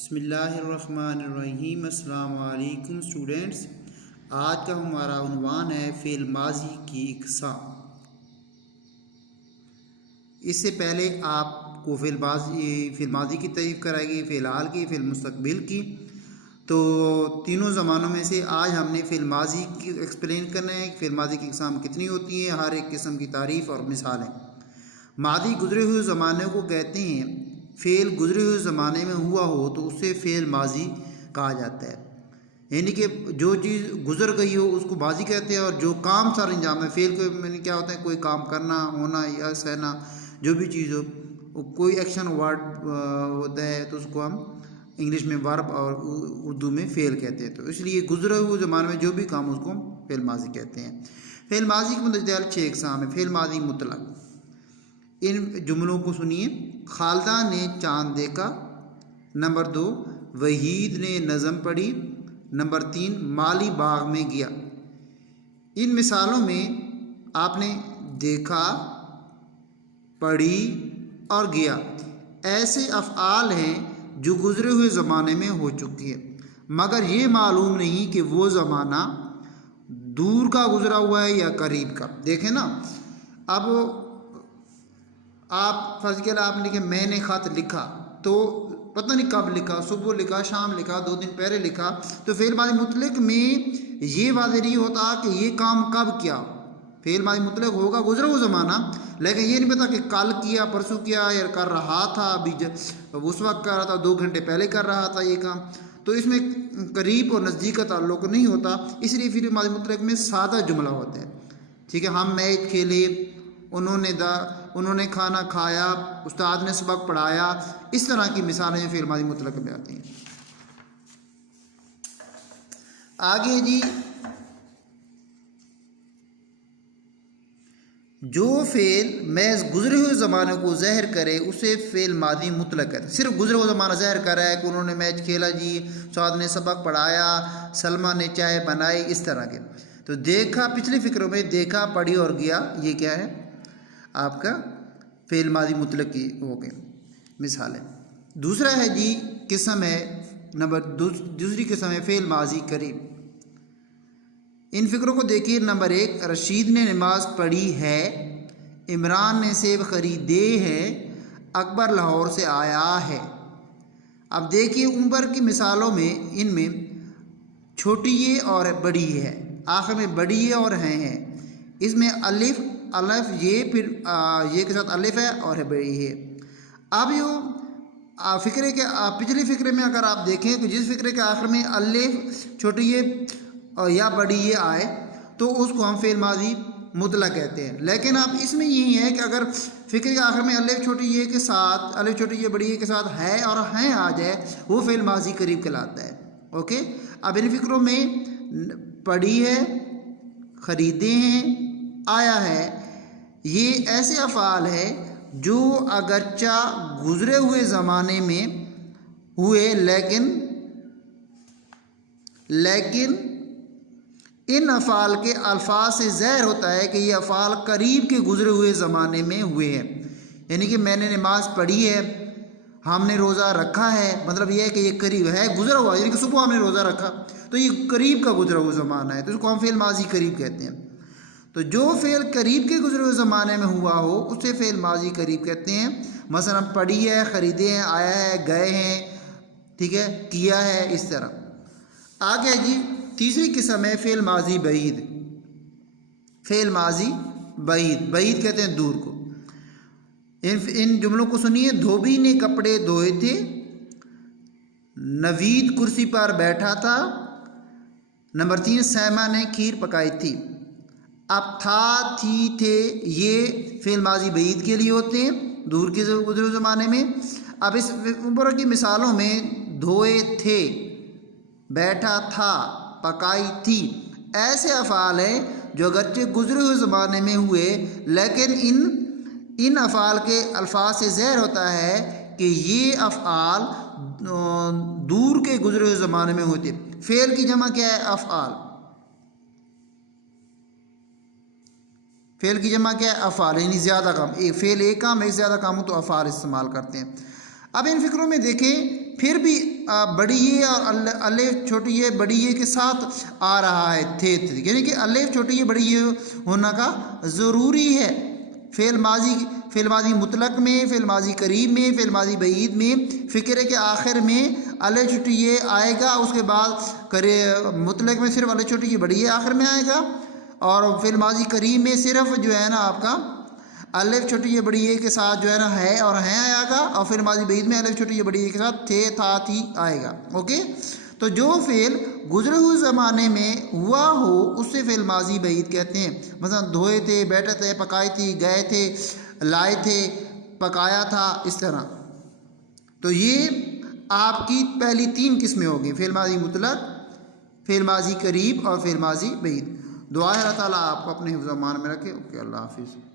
बिस्मिल्लाहिर्रहमानिर्रहीम। अस्सलाम वालेकुम स्टूडेंट्स। आज का हमारा उन्वान है फ़िल माज़ी की इक़साम। इससे पहले आपको फ़िल माज़ी की तारीफ़ कराएगी, फ़िल हाल की, फ़िल मुस्तक़बिल की। तो तीनों ज़मानों में से आज हमने फ़िल माज़ी की एक्सप्लेन करना है। फ़िल माज़ी की इक़साम कितनी होती हैं, हर एक किस्म की तारीफ़ और मिसालें। मादी गुज़रे हुए ज़माने को कहते हैं। फ़ेल गुज़रे हुए ज़माने में हुआ हो तो उसे फ़ेल माज़ी कहा जाता है। यानी कि जो चीज़ गुज़र गई हो उसको माज़ी कहते हैं, और जो काम सर अंजाम है, फ़ेल के मैंने क्या होता है, कोई काम करना, होना या सहना, जो भी चीज़ हो, कोई एक्शन वर्ड होता है तो उसको हम इंग्लिश में वर्ब और उर्दू में फ़ेल कहते हैं। तो इसलिए गुज़रे हुए ज़माने में जो भी काम उसको फ़ेल माज़ी कहते हैं। फ़ेल माज़ी की मुतअद्दिद 6 इक़साम है। फ़ेल माज़ी मुतलक। इन जुमलों को सुनिए। खालदा ने चांद देखा। नंबर 2, वहीद ने नज़म पढ़ी। नंबर 3, माली बाग में गया। इन मिसालों में आपने देखा, पढ़ी और गया ऐसे अफ़आल हैं जो गुज़रे हुए ज़माने में हो चुकी है, मगर ये मालूम नहीं कि वो ज़माना दूर का गुज़रा हुआ है या करीब का। देखें ना, अब आप फर्ज के आपने लिखे मैंने ख़त लिखा, तो पता नहीं कब लिखा, सुबह लिखा, शाम लिखा, 2 दिन पहले लिखा। तो फ़ेल माज़ी मुतलक में ये वाज़ेह नहीं होता कि ये काम कब किया। फ़ेल माज़ी मुतलक होगा गुज़रा हुआ ज़माना, लेकिन ये नहीं पता कि कल किया, परसों किया या कर रहा था, अभी उस वक्त कर रहा था, 2 घंटे पहले कर रहा था ये काम। तो इसमें करीब और नज़दीक का ताल्लुक़ नहीं होता, इसलिए फ़ेल माज़ी मुतलक में सादा जुमला होता है। ठीक है, हम मैच खेले, उन्होंने खाना खाया, उस्ताद ने सबक पढ़ाया, इस तरह की मिसालें फ़ेल माज़ी मुतलक में आती हैं। आगे जी, जो फ़ेल महज़ गुज़रे हुए ज़माने को ज़ाहिर करे उसे फ़ेल माज़ी मुतलक कहते हैं। सिर्फ गुज़रे हुए ज़माना ज़ाहिर कर रहा है कि उन्होंने मैच खेला जी, उस्ताद ने सबक पढ़ाया, सलमा ने चाय बनाई, इस तरह के। तो देखा, पिछली फ़िक्रों में देखा, पढ़ी और गया, ये क्या है आपका फ़ेल माज़ी मुतलक की हो गई मिसाल है। दूसरा है जी किस्म है दूसरी किस्म है फ़ेल माज़ी करीब। इन फ़िक्रों को देखिए। नंबर 1, रशीद ने नमाज पढ़ी है, इमरान ने सेब ख़रीदे हैं, अकबर लाहौर से आया है। अब देखिए उम्र की मिसालों में इनमें छोटी ये और बड़ी है, आखिर में बड़ी ये और हैं। इसमें अलिफ ये, फिर ये के साथ अलिफ है और है बड़ी है। अब यो फ़िक्रे के पिछली फ़िक्रे में अगर आप देखें तो जिस फ़िक्रे के आखिर में अलिफ छोटी ये या बड़ी ये आए तो उसको हम फ़ेल माज़ी मुतलक कहते हैं। लेकिन अब इसमें यही है कि अगर फ़िक्रे के आखिर में अलिफ छोटी ये के साथ, अलिफ छोटी ये बड़ी ये के साथ है और हैं आ जाए, वो फ़ेल माज़ी करीब कहलाता है। ओके, अब इन फ़िक्रों में पढ़ी है, ख़रीदे हैं, आया है, ये ऐसे अफ़आल है जो अगरचा गुज़रे हुए ज़माने में हुए, लेकिन इन अफ़आल के अल्फाज से ज़ाहिर होता है कि ये अफ़आल करीब के गुज़रे हुए ज़माने में हुए हैं। यानी कि मैंने नमाज पढ़ी है, हमने रोज़ा रखा है, मतलब ये है कि ये करीब है, गुज़रा हुआ, यानी कि सुबह हमने रोज़ा रखा तो ये करीब का गुज़रा हुआ ज़माना है, तो इसको हम फ़ेल माज़ी करीब कहते हैं। तो जो फ़ेल करीब के गुज़रे हुए ज़माने में हुआ हो उसे फ़ेल माज़ी करीब कहते हैं। मसलन पढ़ी है, ख़रीदे हैं, आया है, गए हैं, ठीक है, किया है, इस तरह। आगे जी तीसरी किस्म है फ़ेल माज़ी बईद। फ़ेल माज़ी बईद कहते हैं दूर को। इन जुमलों को सुनिए। धोबी ने कपड़े धोए थे, नवीद कुर्सी पर बैठा था। नंबर 3, सैमा ने खीर पकाई थी। अब था, थी, थे, ये फ़ेल माज़ी बईद के लिए होते हैं, दूर के गुज़रे ज़माने में। अब इस ऊपर की मिसालों में धोए थे, बैठा था, पकाई थी, ऐसे अफ़आल हैं जो अगरचे गुज़रे हुए ज़माने में हुए, लेकिन इन अफ़आल के अल्फाज से ज़ाहिर होता है कि ये अफ़आल दूर के गुज़रे हुए ज़माने में होते। फ़ेल की जमा क्या है? अफ़आल। फ़ेल की जमा क्या है? अफ़आल, यानी ज़्यादा काम। फ़ेल एक काम है, ज़्यादा काम हो तो अफ़आल इस्तेमाल करते हैं। अब इन फ़िक्रों में देखें फिर भी बड़ी ये और अलिफ छोटी ये बड़ी ये के साथ आ रहा है थे, यानी कि अलिफ छोटी ये बड़ी ये होना का ज़रूरी है। फ़ेल माजी मुतलक में, फ़ेल माजी करीब में, फ़ेल माजी बईद में फ़िक्र के आखिर में अलिफ छोटी ये आएगा, उसके बाद मुतलक में सिर्फ अलिफ छोटी ये बड़ी ये आखिर में आएगा, और फ़ेल माजी करीब में सिर्फ जो है ना आपका अलिफ छोटी ये बड़ी ये के साथ जो है ना है और हैं आएगा, और फिर माजी बईद में अलिफ छोटी ये बड़ी ये के साथ थे था थी आएगा। ओके, तो जो फ़ेल गुजरे हुए ज़माने में हुआ हो उससे फ़ेल माजी बईद कहते हैं। मतलब धोए थे, बैठे थे, पकाई थी, गए थे, लाए थे, पकाया था, इस तरह। तो ये आपकी पहली 3 किस्में होगी, फ़ेल माजी मुतलक, फ़ेल माजी करीब और फ़ेल माजी बईद। दुआ है अल्लाह ताला आपको अपने हिफ्ज़-ओ-अमान में रखे। ओके, अल्लाह हाफिज़।